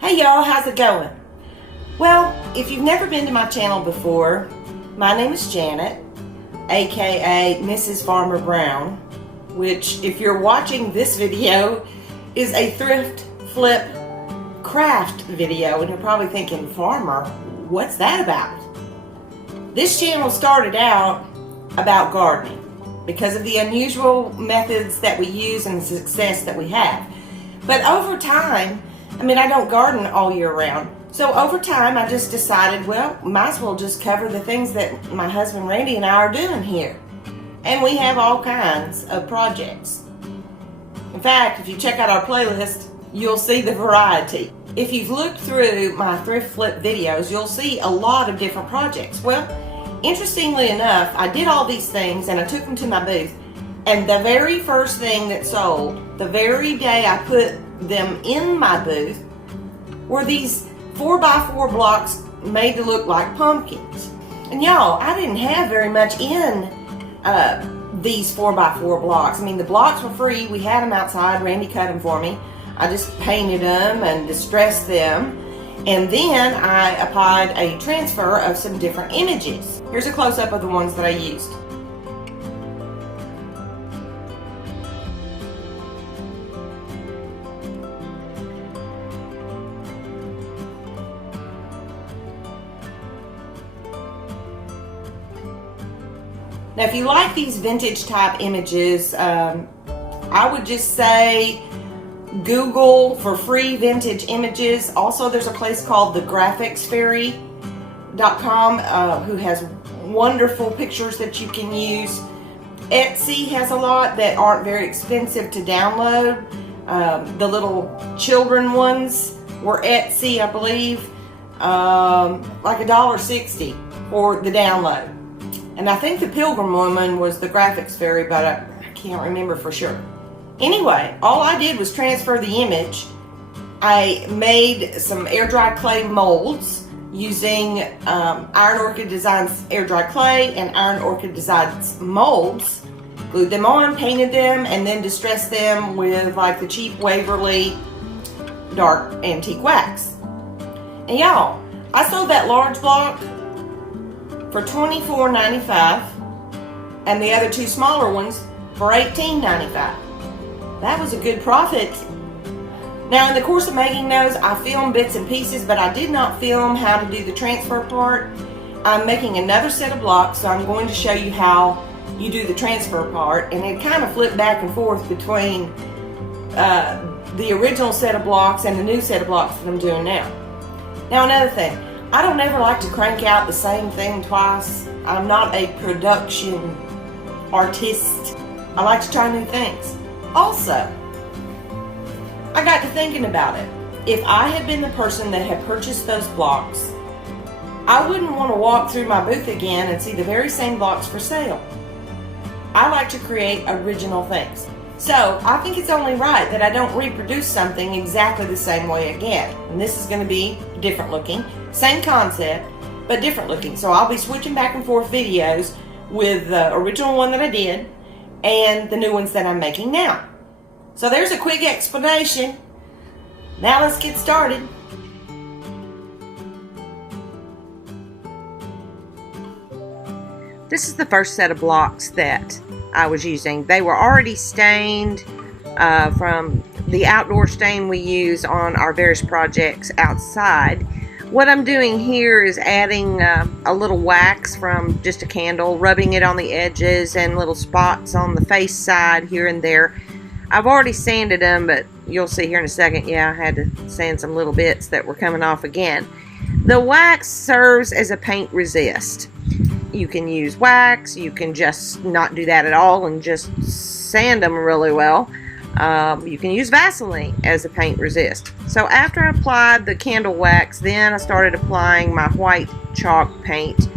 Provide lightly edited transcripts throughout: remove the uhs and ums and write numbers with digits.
Hey y'all, how's it going? Well, if you've never been to my channel before, my name is Janet, aka Mrs. Farmer Brown, which if you're watching this video is a thrift flip craft video, and you're probably thinking, Farmer, what's that about? This channel started out about gardening because of the unusual methods that we use and the success that we have. But over time, I don't garden all year round. So over time, I just decided, well, might as well just cover the things that my husband Randy and I are doing here. And we have all kinds of projects. In fact, if you check out our playlist, you'll see the variety. If you've looked through my thrift flip videos, you'll see a lot of different projects. Well, interestingly enough, I did all these things and I took them to my booth. And the very first thing that sold, the very day I put them in my booth, were these 4x4 blocks made to look like pumpkins. And y'all, I didn't have very much in these 4x4 blocks. The blocks were free. We had them outside. Randy cut them for me. I just painted them and distressed them. And then I applied a transfer of some different images. Here's a close-up of the ones that I used. Now, if you like these vintage type images, I would just say Google for free vintage images. Also, there's a place called thegraphicsfairy.com who has wonderful pictures that you can use. Etsy has a lot that aren't very expensive to download. The little children ones were Etsy, I believe, like $1.60 for the download. And I think the Pilgrim Woman was the Graphics Fairy, but I can't remember for sure. Anyway, all I did was transfer the image. I made some air dry clay molds using Iron Orchid Designs air dry clay and Iron Orchid Designs molds. Glued them on, painted them, and then distressed them with like the cheap Waverly dark antique wax. And y'all, I sold that large block for $24.95 and the other two smaller ones for $18.95. That was a good profit. Now, in the course of making those, I filmed bits and pieces, but I did not film how to do the transfer part. I'm making another set of blocks, so I'm going to show you how you do the transfer part, and it kind of flipped back and forth between the original set of blocks and the new set of blocks that I'm doing now. Now, another thing, I don't ever like to crank out the same thing twice. I'm not a production artist. I like to try new things. Also, I got to thinking about it. If I had been the person that had purchased those blocks, I wouldn't want to walk through my booth again and see the very same blocks for sale. I like to create original things. So I think it's only right that I don't reproduce something exactly the same way again. And this is going to be different looking. Same concept, but different looking. So I'll be switching back and forth videos with the original one that I did and the new ones that I'm making now. So there's a quick explanation. Now let's get started. This is the first set of blocks that I was using. They were already stained from the outdoor stain we use on our various projects outside. What I'm doing here is adding a little wax from just a candle, rubbing it on the edges and little spots on the face side here and there. I've already sanded them, but you'll see here in a second, yeah, I had to sand some little bits that were coming off again. The wax serves as a paint resist. You can use wax, you can just not do that at all and just sand them really well. You can use Vaseline as a paint resist. So after I applied the candle wax, then I started applying my white chalk paint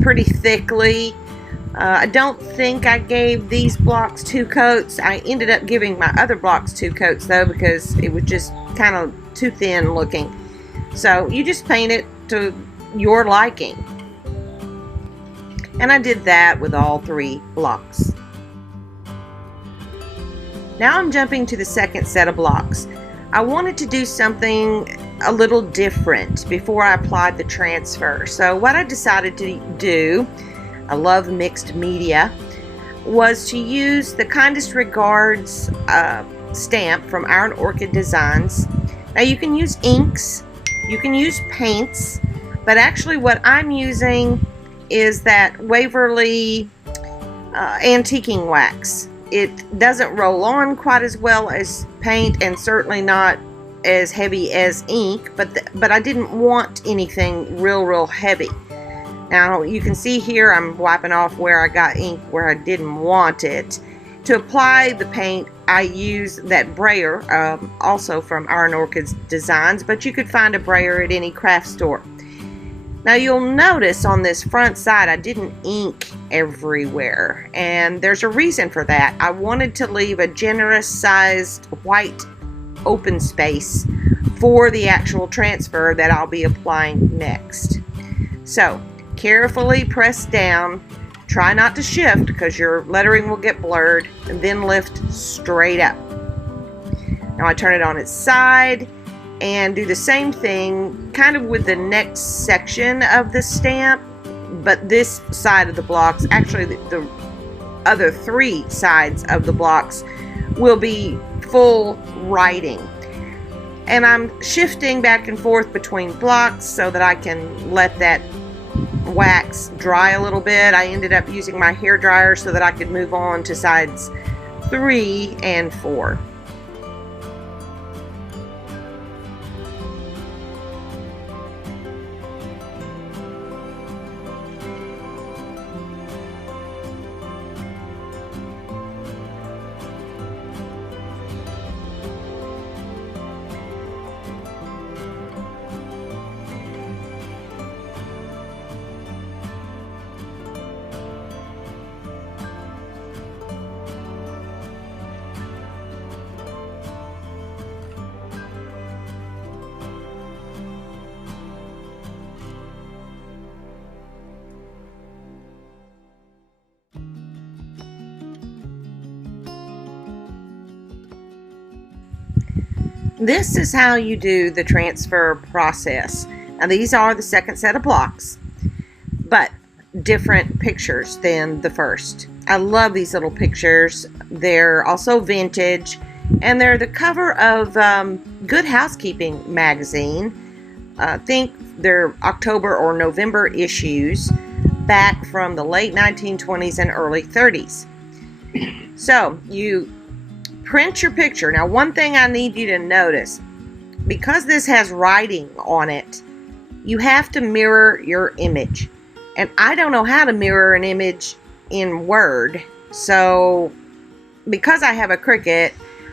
pretty thickly. I don't think I gave these blocks 2 coats. I ended up giving my other blocks 2 coats though, because it was just kind of too thin looking. So you just paint it to your liking. And I did that with all 3 blocks. Now I'm jumping to the second set of blocks. I wanted to do something a little different before I applied the transfer. So what I decided to do, I love mixed media, was to use the Kindest Regards stamp from Iron Orchid Designs. Now you can use inks, you can use paints, but actually what I'm using is that Waverly antiquing wax. It doesn't roll on quite as well as paint and certainly not as heavy as ink, but I didn't want anything real heavy. Now you can see here I'm wiping off where I got ink where I didn't want it. To apply the paint, I use that brayer, also from Iron Orchid Designs, but you could find a brayer at any craft store. Now you'll notice on this front side I didn't ink everywhere, and there's a reason for that. I wanted to leave a generous sized white open space for the actual transfer that I'll be applying next. So carefully press down, try not to shift because your lettering will get blurred, and then lift straight up. Now I turn it on its side and do the same thing kind of with the next section of the stamp, but this side of the blocks, actually the other three sides of the blocks, will be full writing. And I'm shifting back and forth between blocks so that I can let that wax dry a little bit. I ended up using my hair dryer so that I could move on to sides 3 and 4. This is how you do the transfer process. Now these are the second set of blocks, but different pictures than the first. I love these little pictures. They're also vintage, and they're the cover of Good Housekeeping magazine. I think they're October or November issues back from the late 1920s and early 30s. So you print your picture. Now one thing I need you to notice, because this has writing on it, you have to mirror your image. And I don't know how to mirror an image in Word, so because I have a Cricut,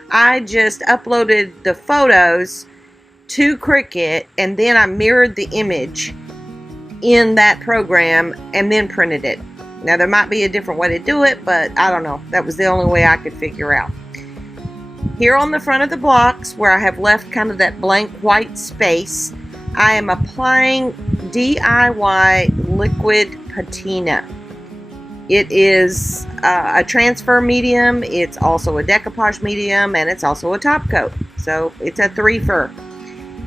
I just uploaded the photos to Cricut and then I mirrored the image in that program and then printed it. Now there might be a different way to do it, but I don't know. That was the only way I could figure out. Here on the front of the blocks, where I have left kind of that blank white space, I am applying DIY liquid patina. It is a transfer medium, it's also a decoupage medium, and it's also a top coat. So it's a 3-fer.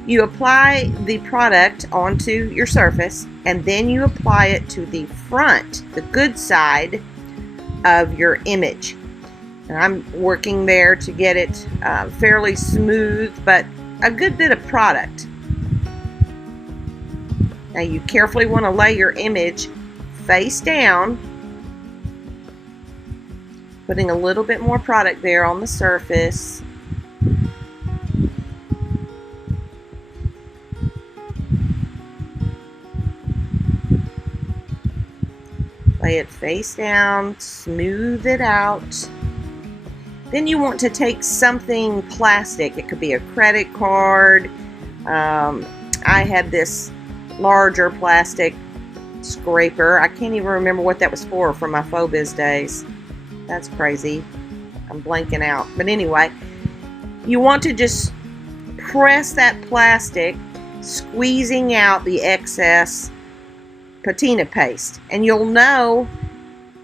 You apply the product onto your surface, and then you apply it to the front, the good side of your image. And I'm working there to get it fairly smooth, but a good bit of product. Now you carefully want to lay your image face down, putting a little bit more product there on the surface. Lay it face down, smooth it out. Then you want to take something plastic. It could be a credit card. I had this larger plastic scraper. I can't even remember what that was for from my faux biz days. That's crazy. I'm blanking out. But anyway, you want to just press that plastic, squeezing out the excess patina paste. And you'll know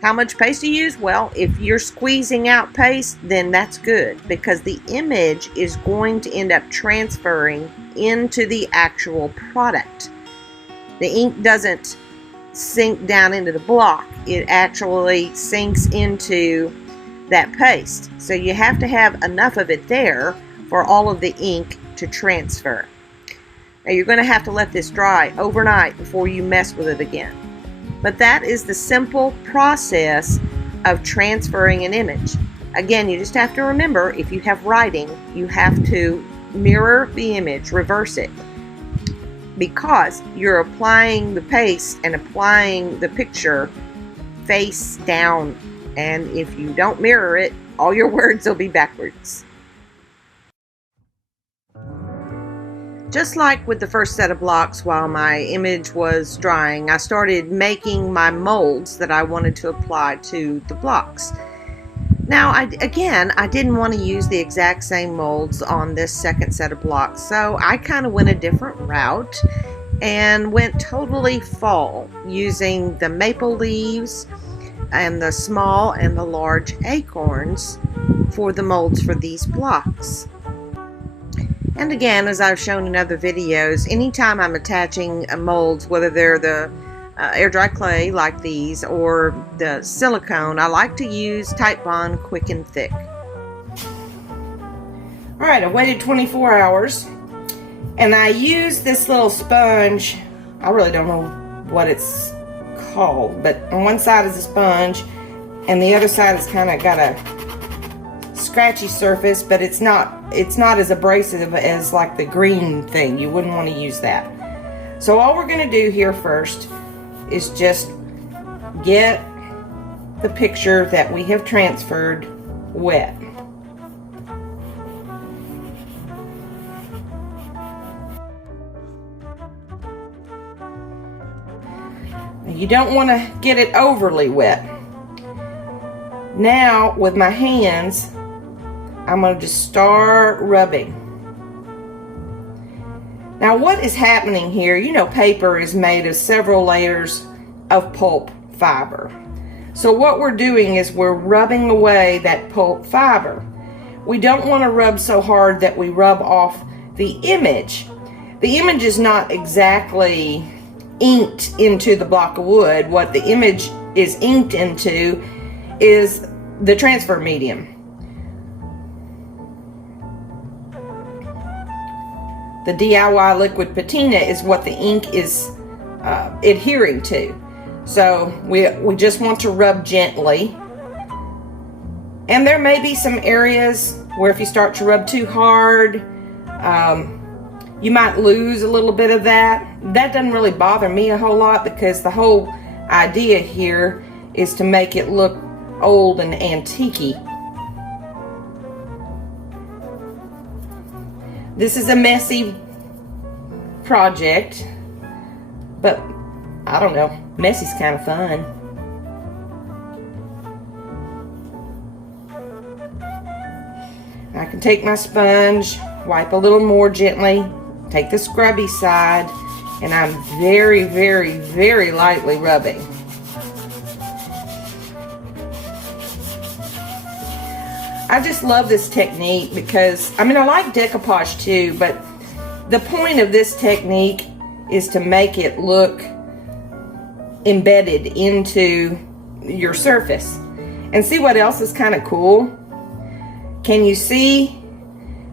how much paste to use. Well, if you're squeezing out paste, then that's good, because the image is going to end up transferring into the actual product. The ink doesn't sink down into the block. It actually sinks into that paste. So you have to have enough of it there for all of the ink to transfer. Now you're going to have to let this dry overnight before you mess with it again. But that is the simple process of transferring an image. Again, you just have to remember, if you have writing, you have to mirror the image, reverse it, because you're applying the paste and applying the picture face down, and if you don't mirror it, all your words will be backwards. Just like with the first set of blocks, while my image was drying, I started making my molds that I wanted to apply to the blocks. Now, I didn't want to use the exact same molds on this second set of blocks, so I kind of went a different route and went totally fall, using the maple leaves and the small and the large acorns for the molds for these blocks. And again, as I've shown in other videos, anytime I'm attaching molds, whether they're the air dry clay like these or the silicone, I like to use Titebond Quick and Thick. Alright, I waited 24 hours and I used this little sponge. I really don't know what it's called, but on one side is a sponge and the other side has kind of got a scratchy surface, but it's not as abrasive as like the green thing. You wouldn't want to use that. So all we're going to do here first is just get the picture that we have transferred wet. You don't want to get it overly wet. Now with my hands, I'm going to just start rubbing. Now what is happening here, you know, paper is made of several layers of pulp fiber. So what we're doing is we're rubbing away that pulp fiber. We don't want to rub so hard that we rub off the image. The image is not exactly inked into the block of wood. What the image is inked into is the transfer medium. The DIY liquid patina is what the ink is adhering to. So we just want to rub gently. And there may be some areas where if you start to rub too hard, you might lose a little bit of that. That doesn't really bother me a whole lot because the whole idea here is to make it look old and antique-y. This is a messy project, but I don't know, messy's kind of fun. I can take my sponge, wipe a little more gently, take the scrubby side, and I'm very, very, very lightly rubbing. I just love this technique because, I mean, I like decoupage too, but the point of this technique is to make it look embedded into your surface. And see what else is kind of cool? Can you see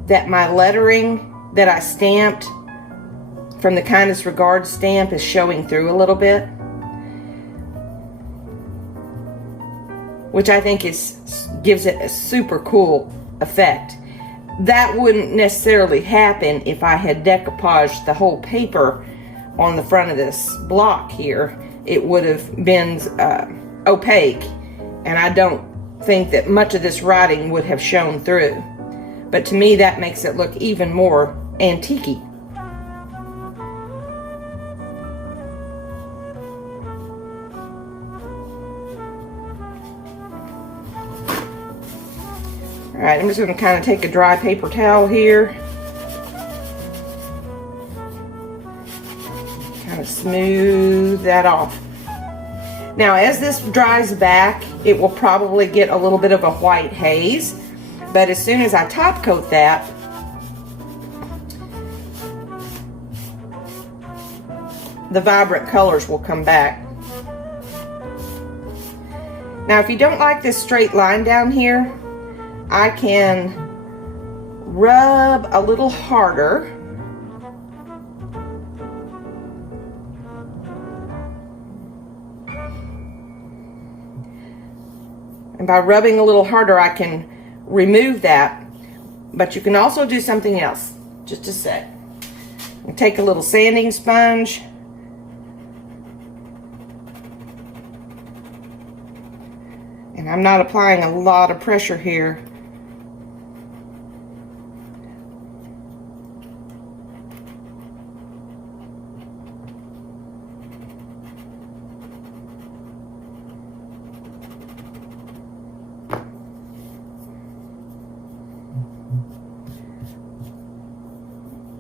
that my lettering that I stamped from the Kindest Regards stamp is showing through a little bit? Which I think gives it a super cool effect. That wouldn't necessarily happen if I had decoupaged the whole paper on the front of this block here. It would have been opaque, and I don't think that much of this writing would have shown through. But to me, that makes it look even more antique-y. Alright, I'm just going to kind of take a dry paper towel here. Kind of smooth that off. Now, as this dries back, it will probably get a little bit of a white haze. But as soon as I top coat that, the vibrant colors will come back. Now, if you don't like this straight line down here, I can rub a little harder. And by rubbing a little harder, I can remove that. But you can also do something else. Just a sec. And take a little sanding sponge. And I'm not applying a lot of pressure here.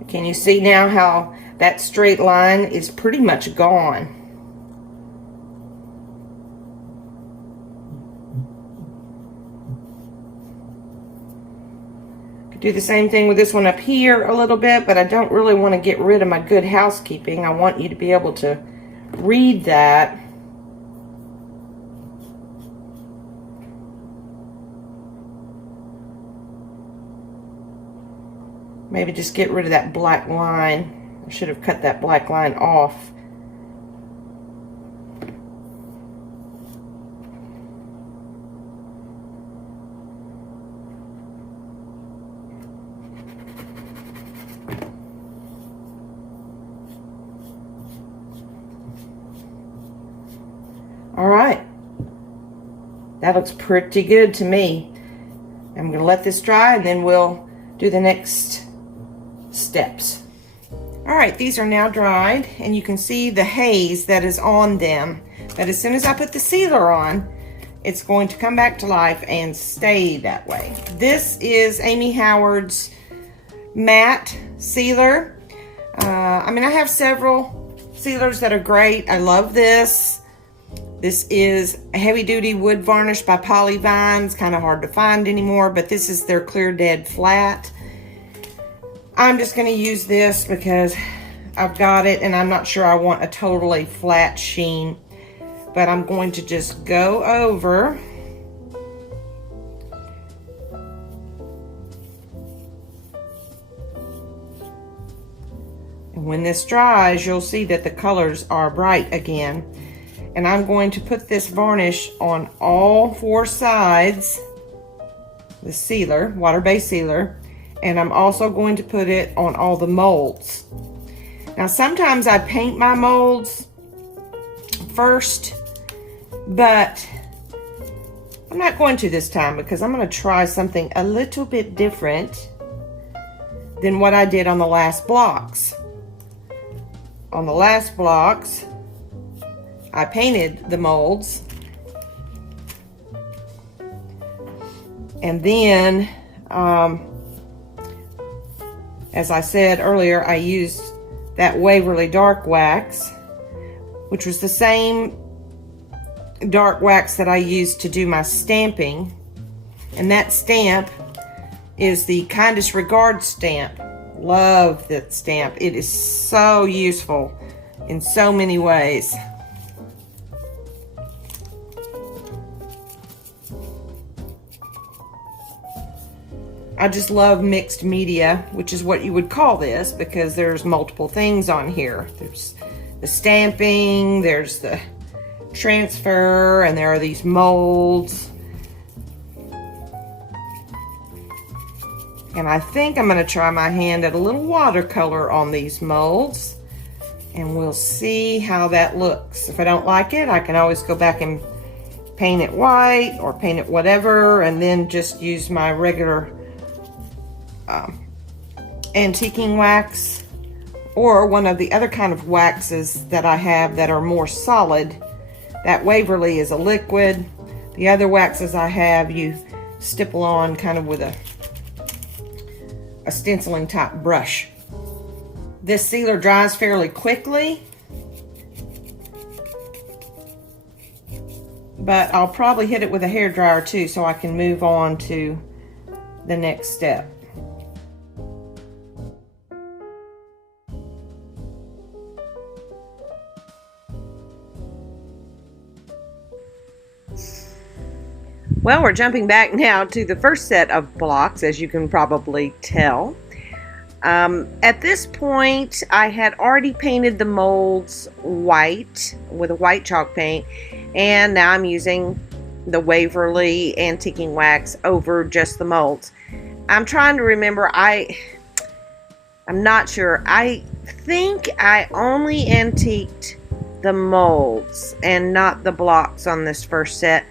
Can you see now how that straight line is pretty much gone? Could do the same thing with this one up here a little bit, but I don't really want to get rid of my good housekeeping. I want you to be able to read that. Maybe just get rid of that black line. I should have cut that black line off. All right. That looks pretty good to me. I'm going to let this dry and then we'll do the next steps. All right, these are now dried and you can see the haze that is on them. But as soon as I put the sealer on, it's going to come back to life and stay that way. This is Amy Howard's matte sealer. I mean, I have several sealers that are great. I love this. This is a heavy duty wood varnish by Polyvine. It's kind of hard to find anymore, but this is their Clear Dead Flat. I'm just going to use this because I've got it and I'm not sure I want a totally flat sheen. But I'm going to just go over and when this dries, you'll see that the colors are bright again. And I'm going to put this varnish on all four sides, the sealer, water-based sealer, and I'm also going to put it on all the molds. Now sometimes I paint my molds first, but I'm not going to this time because I'm going to try something a little bit different than what I did on the last blocks. On the last blocks, I painted the molds, and then as I said earlier, I used that Waverly dark wax, which was the same dark wax that I used to do my stamping. And that stamp is the Kindest Regards stamp. Love that stamp. It is so useful in so many ways. I just love mixed media, which is what you would call this, because there's multiple things on here. There's the stamping, there's the transfer, and there are these molds. And I think I'm going to try my hand at a little watercolor on these molds, and we'll see how that looks. If I don't like it, I can always go back and paint it white or paint it whatever, and then just use my regular antiquing wax, or one of the other kind of waxes that I have that are more solid. That Waverly is a liquid. The other waxes I have, you stipple on kind of with a stenciling type brush. This sealer dries fairly quickly, but I'll probably hit it with a hairdryer too so I can move on to the next step. Well, we're jumping back now to the first set of blocks, as you can probably tell. At this point, I had already painted the molds white with a white chalk paint, and now I'm using the Waverly antiquing wax over just the molds. I'm trying to remember, I'm not sure. I think I only antiqued the molds and not the blocks on this first set.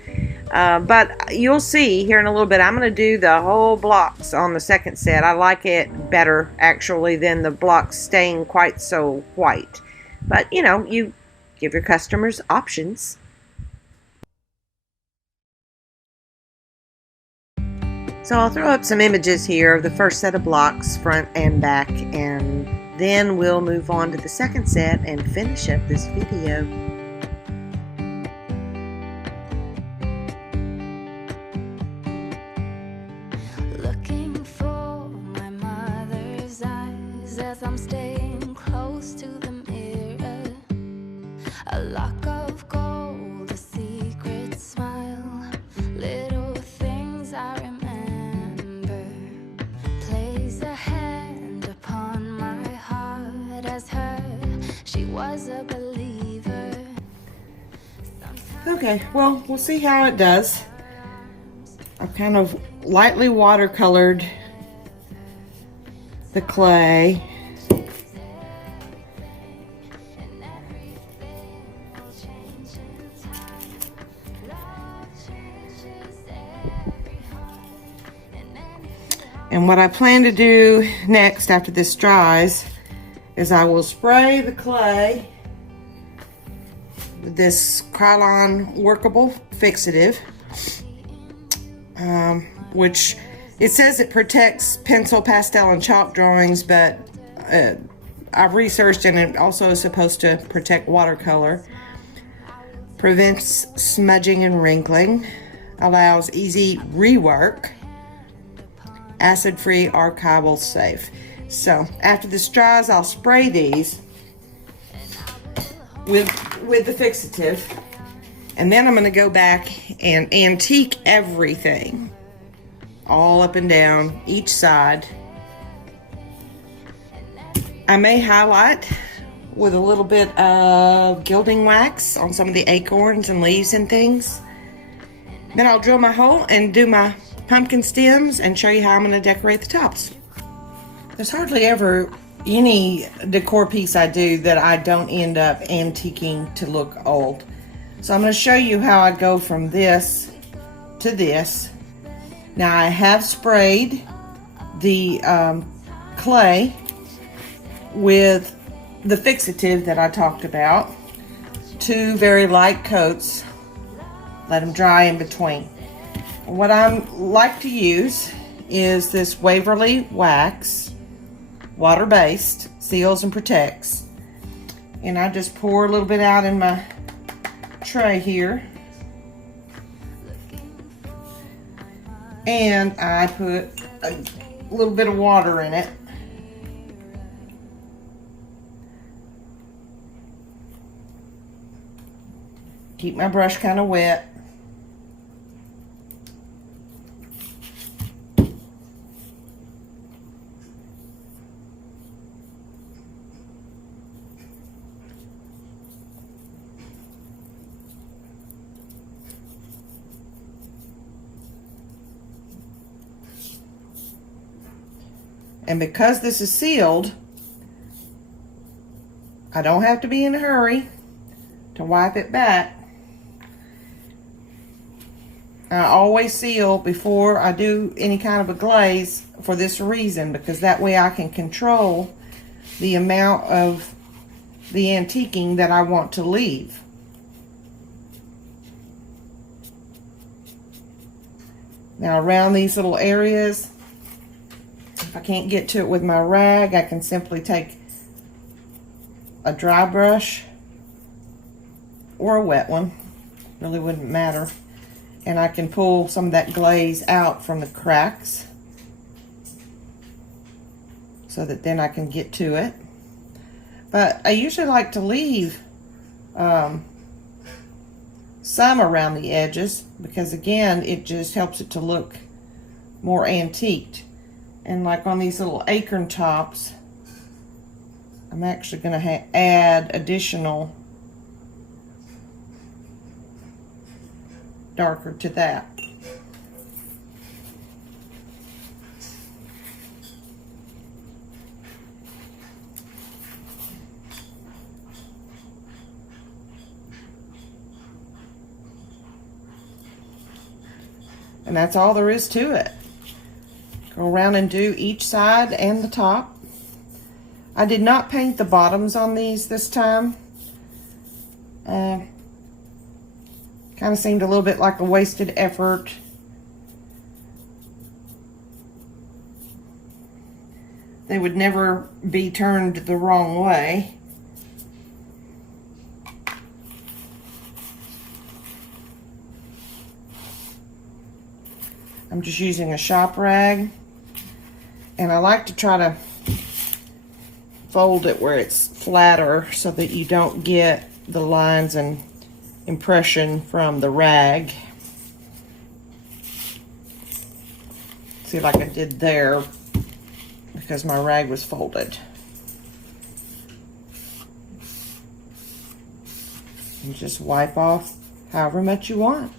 But you'll see here in a little bit, I'm going to do the whole blocks on the second set. I like it better, actually, than the blocks staying quite so white. But, you know, you give your customers options. So I'll throw up some images here of the first set of blocks, front and back, and then we'll move on to the second set and finish up this video. Looking for my mother's eyes as I'm staying close to the mirror. A lock of gold, a secret smile, little things I remember. Place a hand upon my heart as her, she was a believer. Okay, well, we'll see how it does. I've kind of lightly watercolored the clay. And what I plan to do next after this dries is I will spray the clay with this Krylon workable fixative, which it says it protects pencil, pastel, and chalk drawings, but I've researched and it also is supposed to protect watercolor, prevents smudging and wrinkling, allows easy rework, acid-free, archival safe. So after this dries, I'll spray these with the fixative, and then I'm going to go back and antique everything all up and down each side. I may highlight with a little bit of gilding wax on some of the acorns and leaves and things. Then I'll drill my hole and do my pumpkin stems and show you how I'm going to decorate the tops. There's hardly ever any decor piece I do that I don't end up antiquing to look old. So I'm going to show you how I go from this to this. Now I have sprayed the clay with the fixative that I talked about. 2 very light coats. Let them dry in between. What I like to use is this Waverly wax, water-based, seals and protects. And I just pour a little bit out in my tray here. And I put a little bit of water in it. Keep my brush kind of wet. And because this is sealed, I don't have to be in a hurry to wipe it back. I always seal before I do any kind of a glaze for this reason, because that way I can control the amount of the antiquing that I want to leave. Now around these little areas, if I can't get to it with my rag, I can simply take a dry brush or a wet one, really wouldn't matter, and I can pull some of that glaze out from the cracks so that then I can get to it. But I usually like to leave some some around the edges, because again, it just helps it to look more antiqued. And like on these little acorn tops, I'm actually going to add additional darker to that. And that's all there is to it. Go around and do each side and the top. I did not paint the bottoms on these this time. Kind of seemed a little bit like a wasted effort. They would never be turned the wrong way. I'm just using a shop rag, and I like to try to fold it where it's flatter so that you don't get the lines and impression from the rag. See, like I did there, because my rag was folded. And just wipe off however much you want.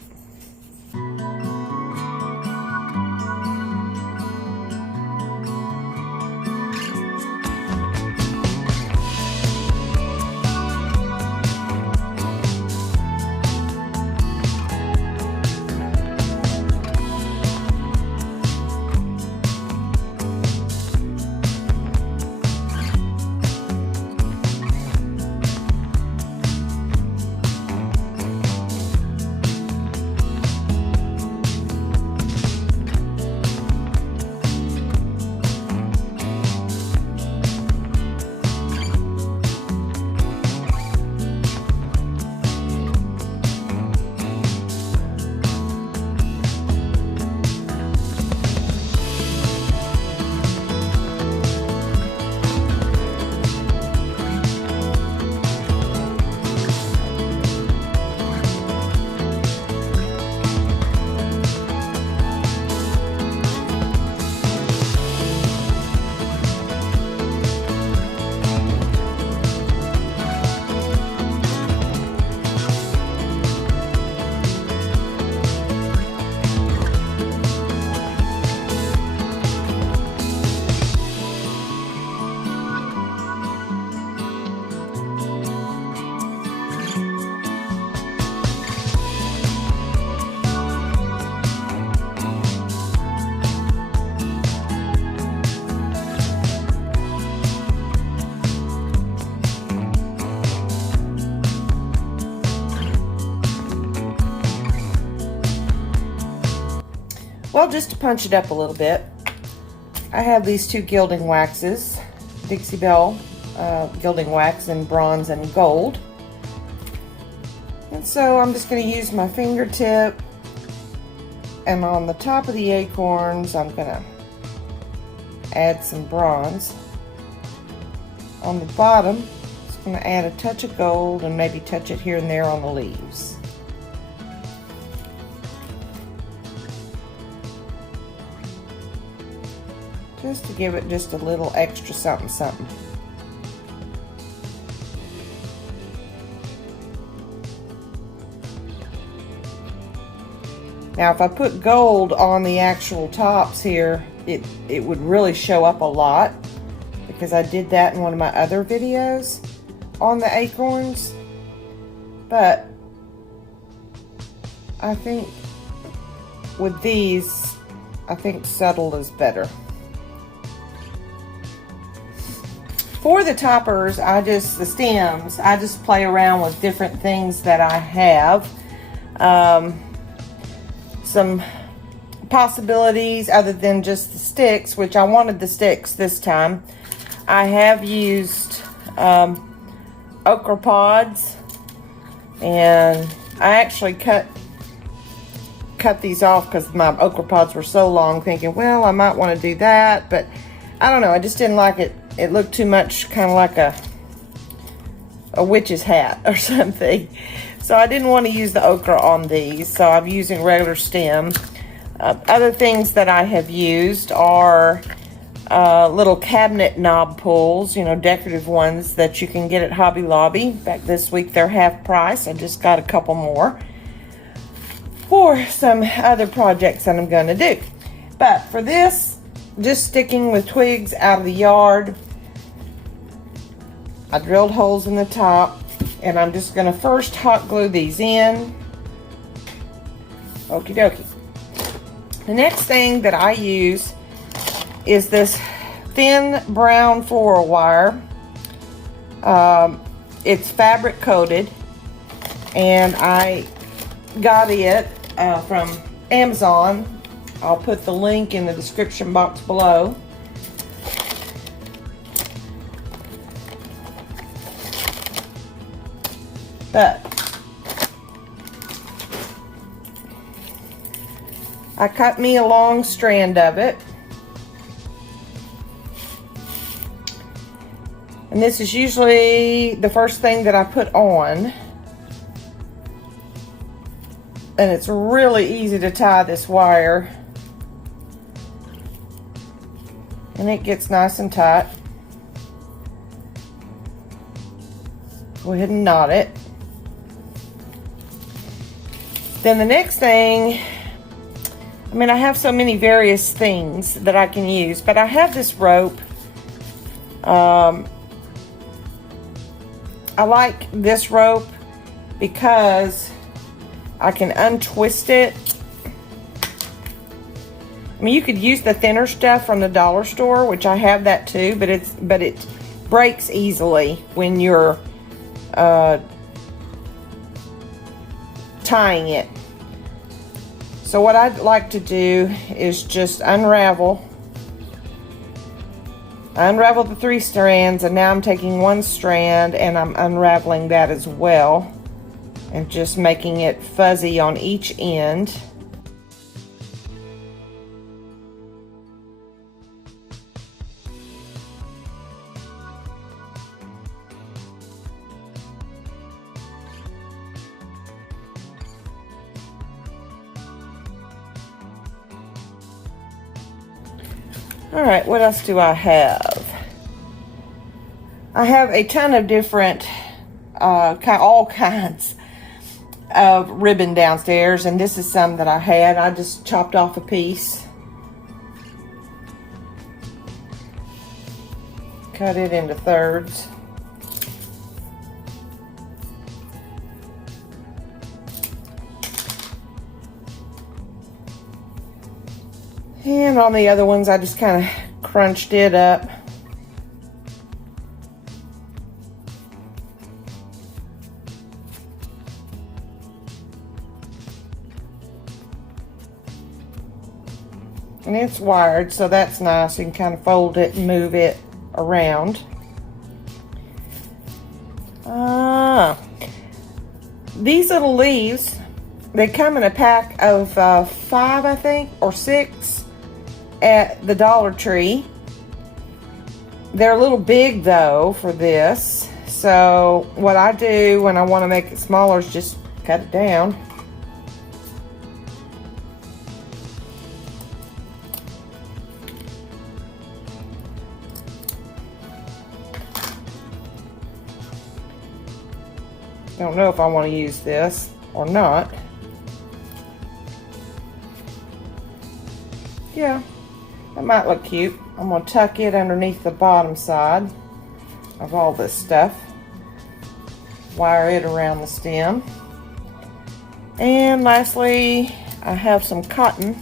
Well, just to punch it up a little bit, I have these two gilding waxes, Dixie Belle gilding wax in bronze and gold. And so I'm just going to use my fingertip, and on the top of the acorns I'm going to add some bronze. On the bottom, just going to add a touch of gold and maybe touch it here and there on the leaves. Just to give it just a little extra something something. Now if I put gold on the actual tops here, it would really show up a lot, because I did that in one of my other videos on the acorns. But I think with these, I think subtle is better. For the toppers, the stems, I just play around with different things that I have. Some possibilities other than just the sticks, which I wanted the sticks this time. I have used okra pods, and I actually cut these off because my okra pods were so long, thinking, well, I might want to do that, but I don't know, I just didn't like it. It looked too much kind of like a witch's hat or something. So So I didn't want to use the ochre on these, so I'm using regular stem. Other things that I have used are little cabinet knob pulls, you know, decorative ones that you can get at Hobby Lobby. In fact, this week they're half price. I just got a couple more for some other projects that I'm going to do. But for this, just sticking with twigs out of the yard, I drilled holes in the top, and I'm just going to first hot glue these in. Okie dokie. The next thing that I use is this thin brown floral wire. It's fabric coated, and I got it from Amazon. I'll put the link in the description box below. But I cut me a long strand of it. And this is usually the first thing that I put on. And it's really easy to tie this wire. And it gets nice and tight. Go ahead and knot it. Then the next thing, I mean, I have so many various things that I can use, but I have this rope. I like this rope because I can untwist it. I mean, you could use the thinner stuff from the dollar store, which I have that too, but it breaks easily when you're tying it. So what I'd like to do is just unravel the 3 strands, and now I'm taking 1 strand and I'm unraveling that as well and just making it fuzzy on each end. All right, what else do I have? I have a ton of different, all kinds of ribbon downstairs, and this is some that I had. I just chopped off a piece, cut it into thirds. And on the other ones, I just kind of crunched it up. And it's wired, so that's nice. You can kind of fold it and move it around. These little leaves, they come in a pack of 5, I think, or 6. At the Dollar Tree. They're a little big though for this, so what I do when I want to make it smaller is just cut it down. Don't know if I want to use this or not. Yeah. That might look cute. I'm going to tuck it underneath the bottom side of all this stuff. Wire it around the stem. And lastly, I have some cotton.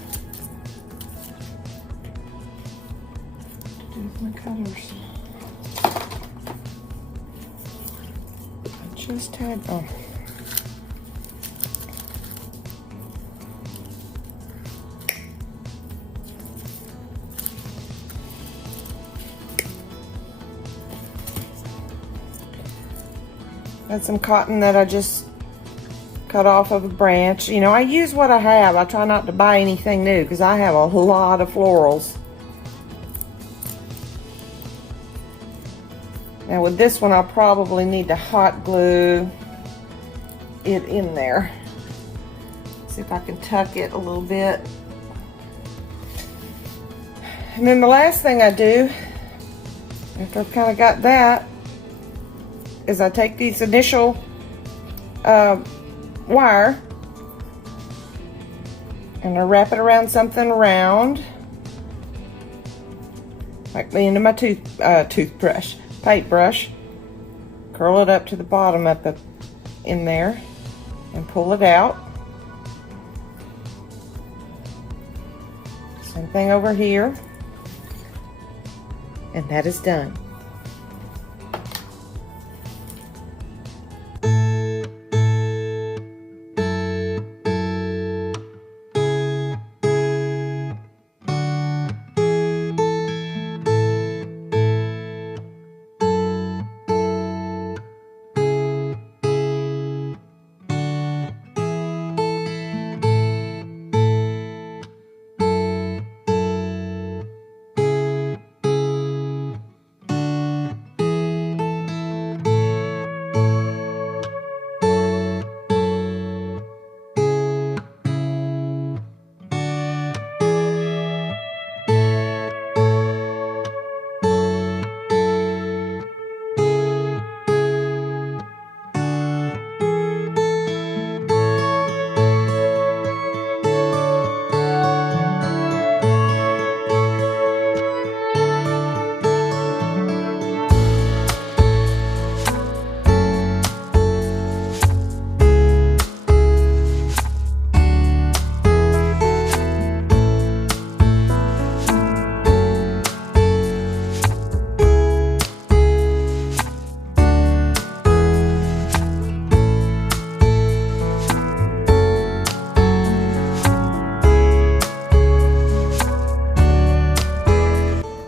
My colors. I just had, oh. Got some cotton that I just cut off of a branch. You know, I use what I have. I try not to buy anything new because I have a lot of florals. Now with this one, I'll probably need to hot glue it in there. See if I can tuck it a little bit. And then the last thing I do, after I've kind of got that, is I take these initial wire and I wrap it around something round, like the end of my paintbrush, curl it up to the bottom up in there and pull it out. Same thing over here, and that is done.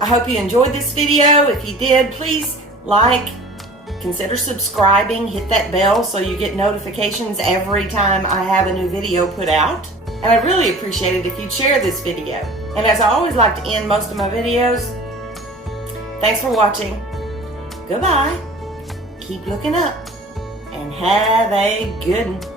I hope you enjoyed this video. If you did, please like, consider subscribing, hit that bell so you get notifications every time I have a new video put out. And I'd really appreciate it if you'd share this video. And as I always like to end most of my videos, thanks for watching. Goodbye. Keep looking up and have a good one.